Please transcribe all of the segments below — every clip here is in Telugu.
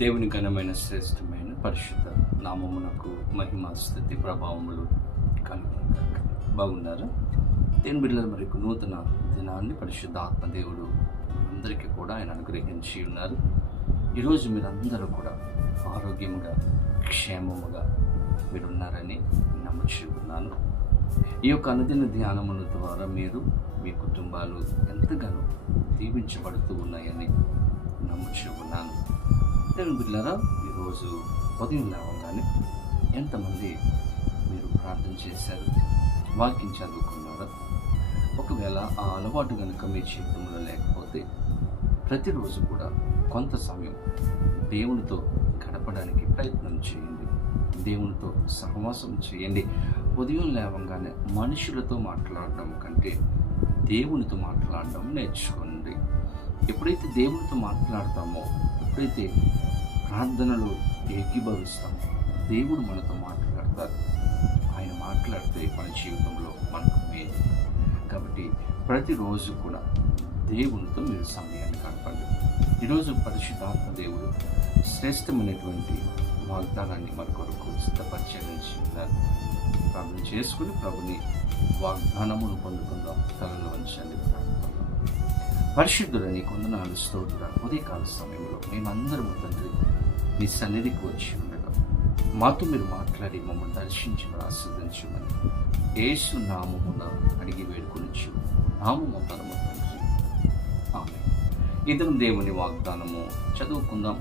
దేవుని ఘనమైన శ్రేష్టమైన పరిశుద్ధ నామమునకు మహిమ స్థితి ప్రభావములు కలుగునుగాక. బాగున్నారా? దేని బిడ్డలు మరి నూతన దినాన్ని పరిశుద్ధ ఆత్మదేవుడు అందరికీ కూడా ఆయన అనుగ్రహించి ఉన్నారు. ఈరోజు మీరందరూ కూడా ఆరోగ్యముగా క్షేమముగా మీరున్నారని నమ్ముచి ఉన్నాను. ఈ యొక్క అనుదిన ధ్యానముల ద్వారా మీరు మీ కుటుంబాలు ఎంతగానో దీవించబడుతూ ఉన్నాయని నమ్ముచి ఉన్నాను. దేవుని బిడ్డారా ఈరోజు ఉదయం లేవగానే ఎంతమంది మీరు ప్రార్థన చేశారు వాక్యం చదువుకున్నారా? ఒకవేళ ఆ అలవాటు కనుక మీ జీవితంలో లేకపోతే ప్రతిరోజు కూడా కొంత సమయం దేవునితో గడపడానికి ప్రయత్నం చేయండి. దేవునితో సహవాసం చేయండి. ఉదయం లేవగానే మనుషులతో మాట్లాడడం కంటే దేవునితో మాట్లాడడం నేర్చుకోండి. ఎప్పుడైతే దేవునితో మాట్లాడతామో ఎప్పుడైతే ప్రార్థనలో ఏకీభవిస్తాం. దేవుడు మనతో మాట్లాడతారు. ఆయన మాట్లాడితే మన జీవితంలో మనకు మేలు. కాబట్టి ప్రతిరోజు కూడా దేవునితో మీరు సమయాన్ని గడపండి. ఈరోజు పరిశుద్ధాత్మ దేవుడు శ్రేష్టమైనటువంటి వాగ్దానాన్ని మన కొరకు సిద్ధపరిచయించి ఉన్నారు ప్రార్థన చేసుకుని ప్రభుని వాగ్దానమును పొందుకుందాం. తలలో ఉంచండి ప్రార్థన పరిశుద్ధులని కొందనాలు స్తోత్ర ఉదయకాల సమయంలో మేమందరం తండ్రి మీ సన్నిధికి వచ్చి ఉండగా మాతో మీరు మాట్లాడి మమ్మల్ని దర్శించమని ఆస్వాదించమని యేసు నామమున అడిగి వేడుకొనిచ్చు. నామము పరమ తండ్రి. ఆమె ఇద్దరం దేవుని వాగ్దానము చదువుకుందాం.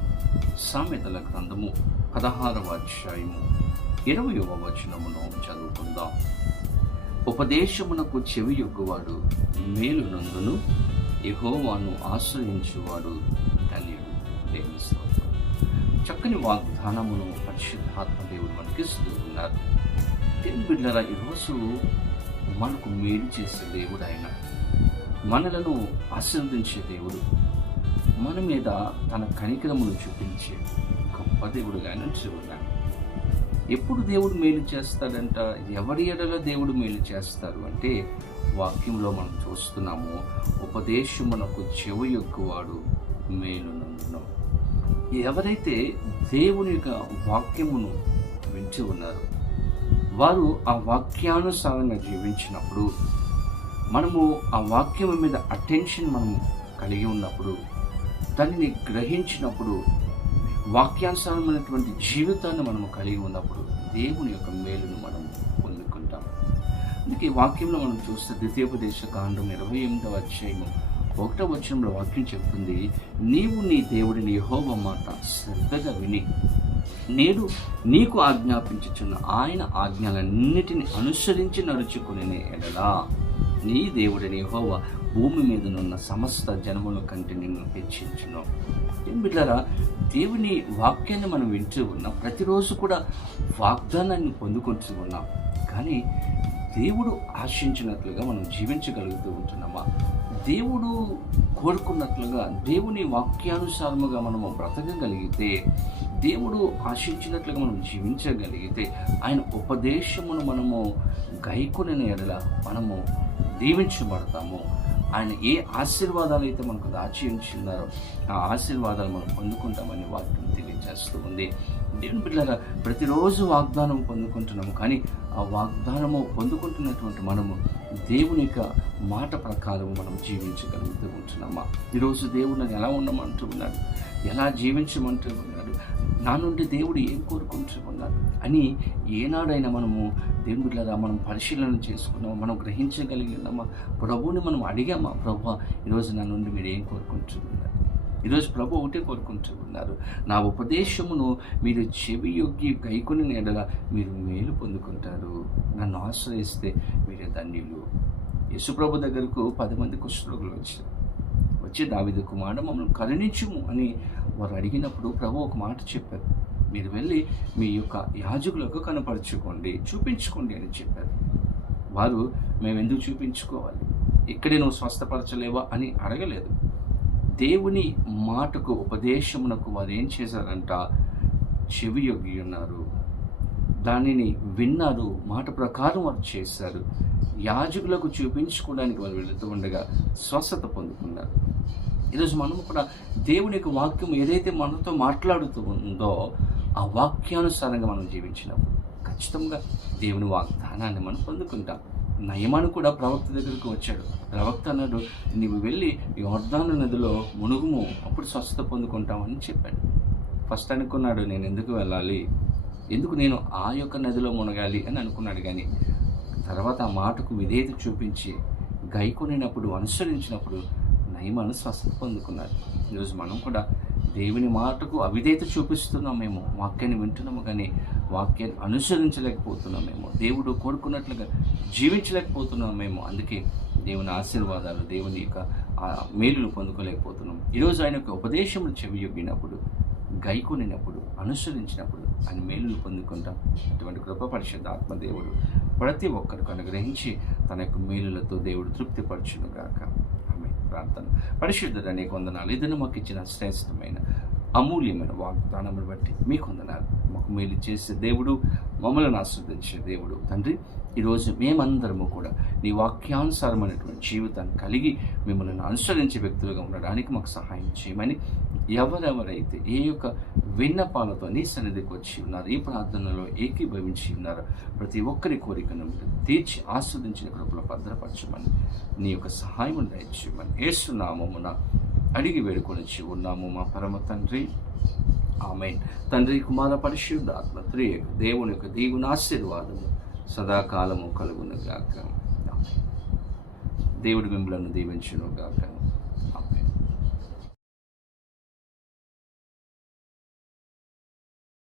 సామెతల గ్రంథము పదహారవ అధ్యాయము ఇరవయవ వచనమును చదువుకుందాం. ఉపదేశమునకు చెవి యొక్కవాడు మేలు నందును యహోవాను ఆశ్రయించేవాడు ధన్యుడు దేవుని స్తోత్రం. చక్కని వాగ్దానమును పరిశుద్ధాత్మ దేవుడు మనకి ఇస్తున్నారు. దేవుని బిడ్డరా ఈరోజు మనకు మేలు చేసే దేవుడు ఆయన మనలను ఆశీర్వదించే దేవుడు మన మీద తన కనికరమును చూపించే గొప్ప దేవుడుగా నుంచి ఎప్పుడు దేవుడు మేలు చేస్తాడంట? ఎవరి ఎడల దేవుడు మేలు చేస్తారు? అంటే వాక్యంలో మనం చూస్తున్నాము ఉపదేశమునకు చెవు యొక్క వాడు నందును ఎవరైతే దేవుని యొక్క వాక్యమును వింటూ ఉన్నారో వారు ఆ వాక్యానుసారంగా జీవించినప్పుడు మనము ఆ వాక్యం మీద అటెన్షన్ మనము కలిగి ఉన్నప్పుడు దానిని గ్రహించినప్పుడు వాక్యానుసారమైనటువంటి జీవితాన్ని మనము కలిగి ఉన్నప్పుడు దేవుని యొక్క మేలును మనం పొందుకుంటాం. అందుకే వాక్యంలో మనం చూస్తే ద్వితీయోపదేశ కాండం ఇరవై ఎనిమిదవ అధ్యాయము ఒకటో వచనంలో వాక్యం చెప్తుంది నీవు నీ దేవుడిని యహోవ మాట శ్రద్ధగా విని నేడు నీకు ఆజ్ఞాపించుచున్న ఆయన ఆజ్ఞలన్నిటిని అనుసరించి నడుచుకునే ఎడలా. నీ దేవుడిని యహోవ భూమి మీదనున్న సమస్త జనముల కంటే నిన్ను హెచ్చించును. బిడ్డరా దేవుని వాక్యాన్ని మనం వింటూ ఉన్నాం. ప్రతిరోజు కూడా వాగ్దానాన్ని పొందుకుంటూ ఉన్నాం. కానీ దేవుడు ఆశించినట్లుగా మనం జీవించగలుగుతూ ఉంటున్నామా? దేవుడు కోరుకున్నట్లుగా దేవుని వాక్యానుసారముగా మనము బ్రతకగలిగితే దేవుడు ఆశించినట్లుగా మనం జీవించగలిగితే ఆయన ఉపదేశమును మనము గైకొనిన ఎడల మనము దీవించబడతాము. ఆయన ఏ ఆశీర్వాదాలు అయితే మనకు దాచి ఉంచున్నారో ఆ ఆశీర్వాదాలు మనం పొందుకుంటామని వాక్యం తెలియజేస్తూ ఉంది. దేవుని బిడ్డలారా ప్రతిరోజు వాగ్దానం పొందుకుంటున్నాము. కానీ ఆ వాగ్దానము పొందుకుంటున్నటువంటి మనము దేవుని యొక్క మాట ప్రకారం మనం జీవించగలుగుతూ ఉంటున్నామా? ఈరోజు దేవుడు నన్ను ఎలా ఉండమంటూ ఉన్నాడు? ఎలా జీవించమంటూ ఉన్నాడు? నా నుండి దేవుడు ఏం కోరుకుంటూ ఉన్నాడు? అని ఏనాడైనా మనము దేవుని బిడ్డలారా మనం పరిశీలన చేసుకున్నామా? మనం గ్రహించగలిగినామా? ప్రభువుని మనం అడిగామా? ప్రభు ఈరోజు నా నుండి మీరు ఏం కోరుకుంటూ ఉన్నారు? ఈరోజు ప్రభు ఒకటే కోరుకుంటూ ఉన్నారు. నా ఉపదేశమును మీరు చెవి యొగ్గి గైకొని ఎడల మీరు మేలు పొందుకుంటారు. నన్ను ఆశ్రయిస్తే మీరే ధన్యులు యశుప్రభు దగ్గరకు పది మంది కుష్ఠరోగులు వచ్చారు వచ్చి దావిద కుమారుడు మమ్మల్ని కరుణించుము అని వారు అడిగినప్పుడు ప్రభు ఒక మాట చెప్పారు. మీరు వెళ్ళి మీ యొక్క యాజకులకు కనపరుచుకోండి చూపించుకోండి అని చెప్పారు. వారు మేము ఎందుకు చూపించుకోవాలి? ఇక్కడే నువ్వు స్వస్థపరచలేవా? అని అడగలేదు. దేవుని మాటకు ఉపదేశమునకు వారు ఏం చేశారంట? చెవి యొగ్గి ఉన్నారు. దానిని విన్నారు మాట ప్రకారం వారు చేశారు. యాజకులకు చూపించుకోవడానికి వారు వెళుతూ ఉండగా స్వస్థత పొందుకున్నారు. ఈరోజు మనం కూడా దేవుని యొక్క వాక్యం ఏదైతే మనతో మాట్లాడుతూ ఉందో ఆ వాక్యానుసారంగా మనం జీవించినప్పుడు ఖచ్చితంగా దేవుని వాగ్దానాన్ని మనం పొందుకుంటాం. నయమాను కూడా ప్రవక్త దగ్గరకు వచ్చాడు. ప్రవక్త అన్నాడు నీవు వెళ్ళి యోర్ధాను నదిలో మునుగుము అప్పుడు స్వస్థత పొందుకుంటామని చెప్పాడు. ఫస్ట్ అనుకున్నాడు నేను ఎందుకు వెళ్ళాలి? ఎందుకు నేను ఆ యొక్క నదిలో మునగాలి అని అనుకున్నాడు కానీ తర్వాత ఆ మాటకు విధేయత చూపించి గైకొనినప్పుడు అనుసరించినప్పుడు నయమను స్వస్థత పొందుకున్నారు. ఈరోజు మనం కూడా దేవుని మాటకు అవిధేయత చూపిస్తున్నాం మేము వాక్యాన్ని వింటున్నాము కానీ వాక్యాన్ని అనుసరించలేకపోతున్నాం మేము దేవుడు కోరుకున్నట్లుగా జీవించలేకపోతున్నాం మేము అందుకే దేవుని ఆశీర్వాదాలు దేవుని యొక్క మేలును పొందుకోలేకపోతున్నాం. ఈరోజు ఆయన యొక్క ఉపదేశములు చెవి చెప్పినప్పుడు గైకొనినప్పుడు అనుసరించినప్పుడు అని మేలును పొందుకుంటాం. అటువంటి కృప పరిశుద్ధ ఆత్మదేవుడు ప్రతి ఒక్కరికి అనుగ్రహించి తన యొక్క మేలులతో దేవుడు తృప్తిపరచును గాక ఆమె ప్రార్థన. పరిశుద్ధుడు అనేక వందనాలు. ఇది మాకు ఇచ్చిన శ్రేష్టమైన అమూల్యమైన వాగ్దానమును బట్టి మీకు వందనాలు. మాకు మేలు చేసే దేవుడు మమ్మల్ని ఆస్వాదించే దేవుడు. తండ్రి ఈరోజు మేమందరము కూడా నీ వాక్యానుసారమైనటువంటి జీవితాన్ని కలిగి మిమ్మల్ని అనుసరించే వ్యక్తులుగా ఉండడానికి మాకు సహాయం చేయమని ఎవరెవరైతే ఏ యొక్క విన్నపాలతో నీ సన్నిధికి వచ్చి ఉన్నారు ఈ ప్రార్థనలో ఏకీభవించి ఉన్నారో ప్రతి ఒక్కరి కోరికను తీర్చి ఆస్వాదించిన కృపలో భద్రపరచమని నీ యొక్క సహాయం దయచేయమని ఏసునామమున అడిగి వేడుకొని ఉన్నాము మా పరమ తండ్రి. ఆమె తండ్రి కుమార పరిశుద్ధ ఆత్మ దేవుని యొక్క దేవుని ఆశీర్వాదము సదాకాలము కలుగును గాక దేవుడు మిమ్మలను దీవించును గాక